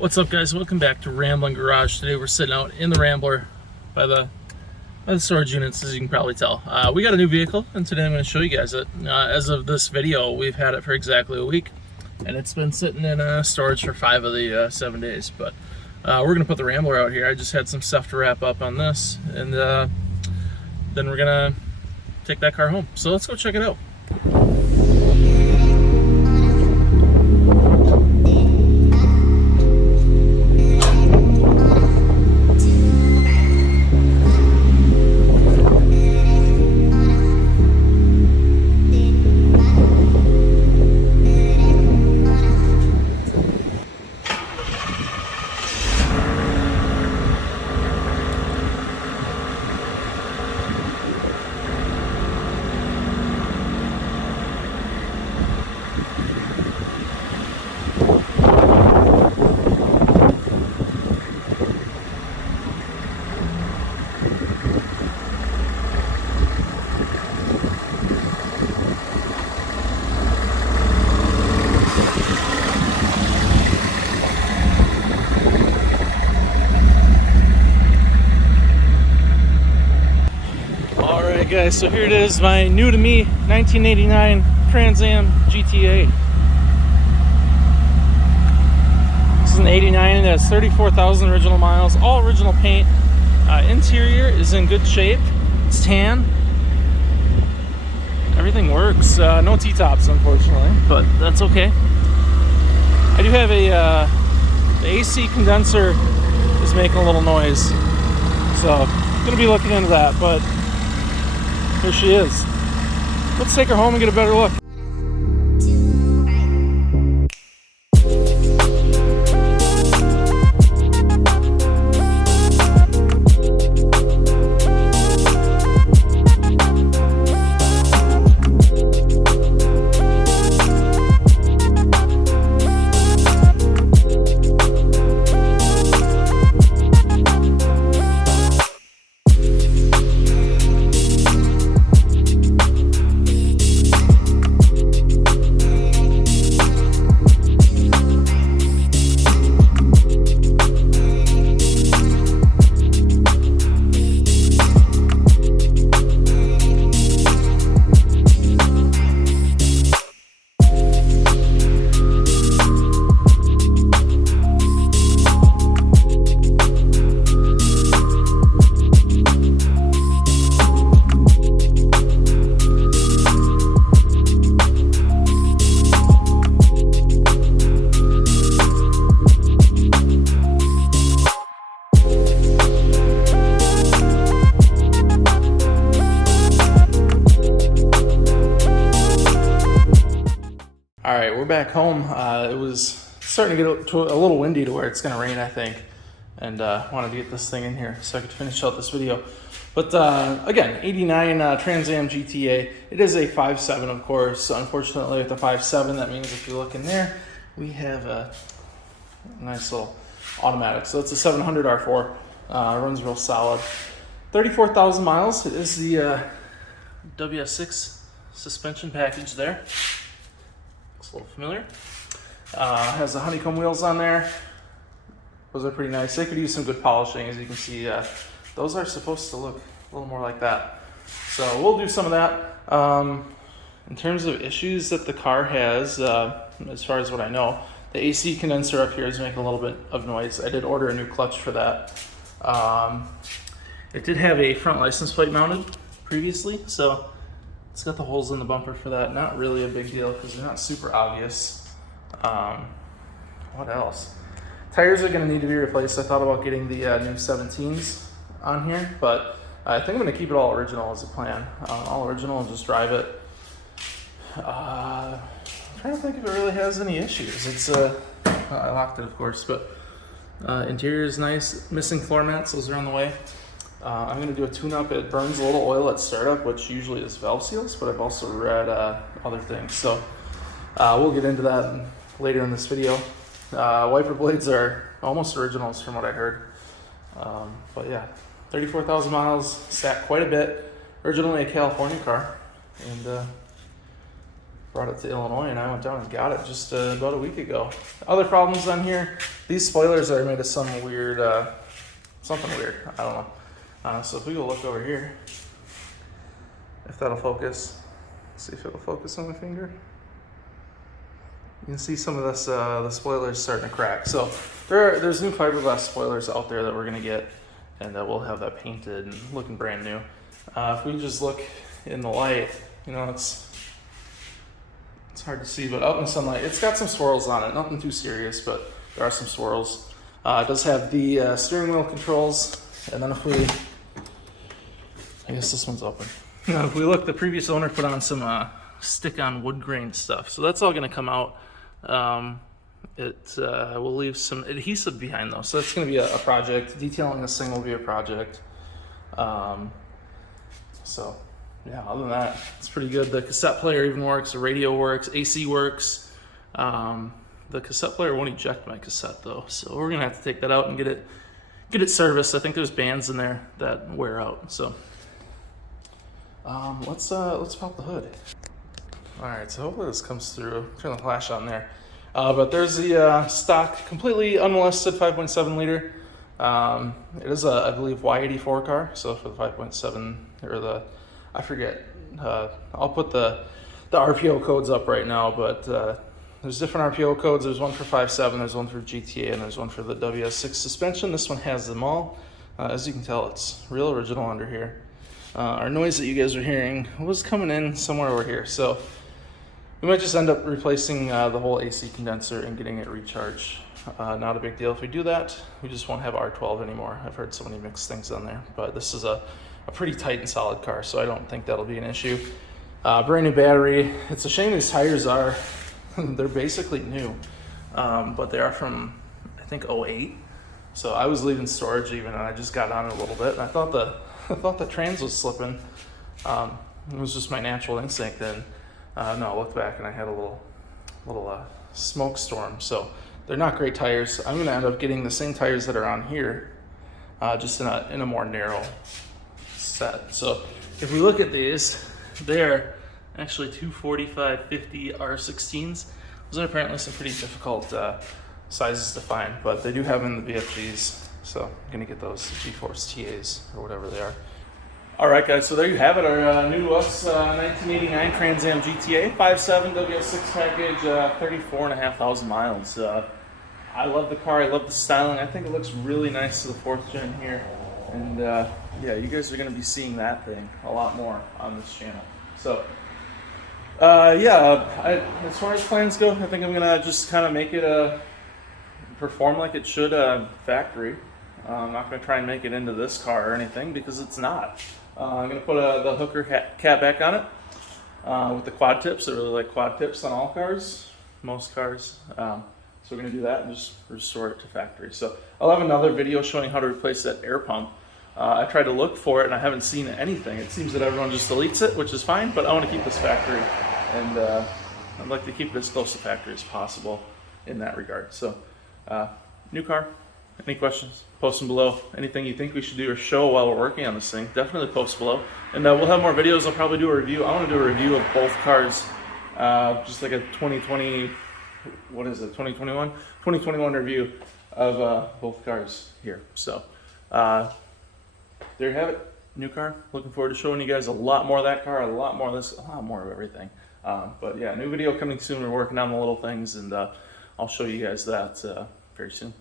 What's up, guys? Welcome back to Rambling Garage. Today we're sitting out in the Rambler by the storage units, as you can probably tell. We got a new vehicle, and today I'm going to show you guys it. As of this video, we've had it for exactly a week, and it's been sitting in storage for 5 of the 7 days. But we're going to put the Rambler out here. I just had some stuff to wrap up on this, and then we're going to take that car home. So let's go check it out. Guys, so here it is, my new to me 1989 Trans Am GTA. This is an 89 that has 34,000 original miles, all original paint. Interior is in good shape. It's tan. Everything works. No T-tops, unfortunately, but that's okay. I do have the AC condenser is making a little noise, so I'm gonna be looking into that. But here she is. Let's take her home and get a better look. Alright, we're back home. It was starting to get a little windy to where it's going to rain, I think. And wanted to get this thing in here so I could finish out this video. But again, 89 Trans Am GTA. It is a 5.7, of course. So unfortunately, with the 5.7, that means if you look in there, we have a nice little automatic. So it's a 700 R4. Runs real solid. 34,000 miles. It is the WS6 suspension package there. Looks a little familiar. Has the honeycomb wheels on there. Those are pretty nice. They could use some good polishing, as you can see. Those are supposed to look a little more like that. So we'll do some of that. In terms of issues that the car has, as far as what I know, the AC condenser up here is making a little bit of noise. I did order a new clutch for that. It did have a front license plate mounted previously, so it's got the holes in the bumper for that. Not really a big deal because they're not super obvious. What else? Tires are going to need to be replaced. I thought about getting the new 17s on here, but I think I'm going to keep it all original as a plan. All original and just drive it. I'm trying to think if it really has any issues. It's I locked it, of course, but interior is nice. Missing floor mats, those are on the way. I'm going to do a tune-up. It burns a little oil at startup, which usually is valve seals, but I've also read other things. So we'll get into that later in this video. Wiper blades are almost originals from what I heard. But yeah, 34,000 miles, sat quite a bit. Originally a California car, and brought it to Illinois, and I went down and got it just about a week ago. Other problems on here, these spoilers are made of some weird, something weird, I don't know. So if we go look over here, if that'll focus, see if it'll focus on my finger. You can see some of this, the spoilers starting to crack. So there's new fiberglass spoilers out there that we're gonna get, and we'll have that painted and looking brand new. If we just look in the light, you know, it's hard to see, but out in the sunlight, it's got some swirls on it. Nothing too serious, but there are some swirls. It does have the steering wheel controls, and then if we, I guess this one's open. Now, if we look, the previous owner put on some stick-on wood grain stuff, so that's all going to come out. It will leave some adhesive behind though, so that's going to be a project. Detailing this thing will be a project. So yeah, other than that, it's pretty good. The cassette player even works, the radio works, AC works. The cassette player won't eject my cassette though, so we're gonna have to take that out and get it serviced. I think there's bands in there that wear out. So let's pop the hood. All right, so hopefully this comes through. Turn the flash on there. But there's the stock, completely unmolested 5.7 liter. It is a, I believe, Y84 car. So for the 5.7 or the, I forget. I'll put the RPO codes up right now, but there's different RPO codes. There's one for 5.7, there's one for GTA, and there's one for the WS6 suspension. This one has them all. As you can tell, it's real original under here. Our noise that you guys are hearing was coming in somewhere over here. So we might just end up replacing the whole AC condenser and getting it recharged. Not a big deal if we do that. We just won't have R12 anymore. I've heard so many mixed things on there, but this is a pretty tight and solid car, so I don't think that'll be an issue. Brand new battery. It's a shame these tires are, they're basically new, but they are from, I think, 08. So I was leaving storage even, and I just got on it a little bit, and I thought the trans was slipping. It was just my natural instinct, and no, I looked back and I had a little smoke storm. So they're not great tires. I'm gonna end up getting the same tires that are on here, just in a more narrow set. So if we look at these, they're actually 245/50 R16s. Those are apparently some pretty difficult sizes to find, but they do have them in the VFGs. So I'm gonna get those G-Force TAs or whatever they are. All right, guys, so there you have it, our new to us 1989 Trans Am GTA 5.7 WS6 package, 34,500 miles. I love the car, I love the styling. I think it looks really nice to the 4th gen here. And yeah, you guys are gonna be seeing that thing a lot more on this channel. So yeah, as far as plans go, I think I'm gonna just kind of make it perform like it should factory. I'm not gonna try and make it into this car or anything because it's not. I'm going to put the hooker cap back on it with the quad tips. I really like quad tips on all cars, most cars. So we're going to do that and just restore it to factory. So I'll have another video showing how to replace that air pump. I tried to look for it and I haven't seen anything. It seems that everyone just deletes it, which is fine, but I want to keep this factory, and I'd like to keep it as close to factory as possible in that regard. So new car. Any questions? Post them below. Anything you think we should do or show while we're working on this thing, definitely post below. And we'll have more videos. I'll probably do a review. I want to do a review of both cars, just like a 2020, what is it, 2021 review of both cars here. So there you have it, new car. Looking forward to showing you guys a lot more of that car, a lot more of this, a lot more of everything. But yeah, new video coming soon. We're working on the little things, and I'll show you guys that very soon.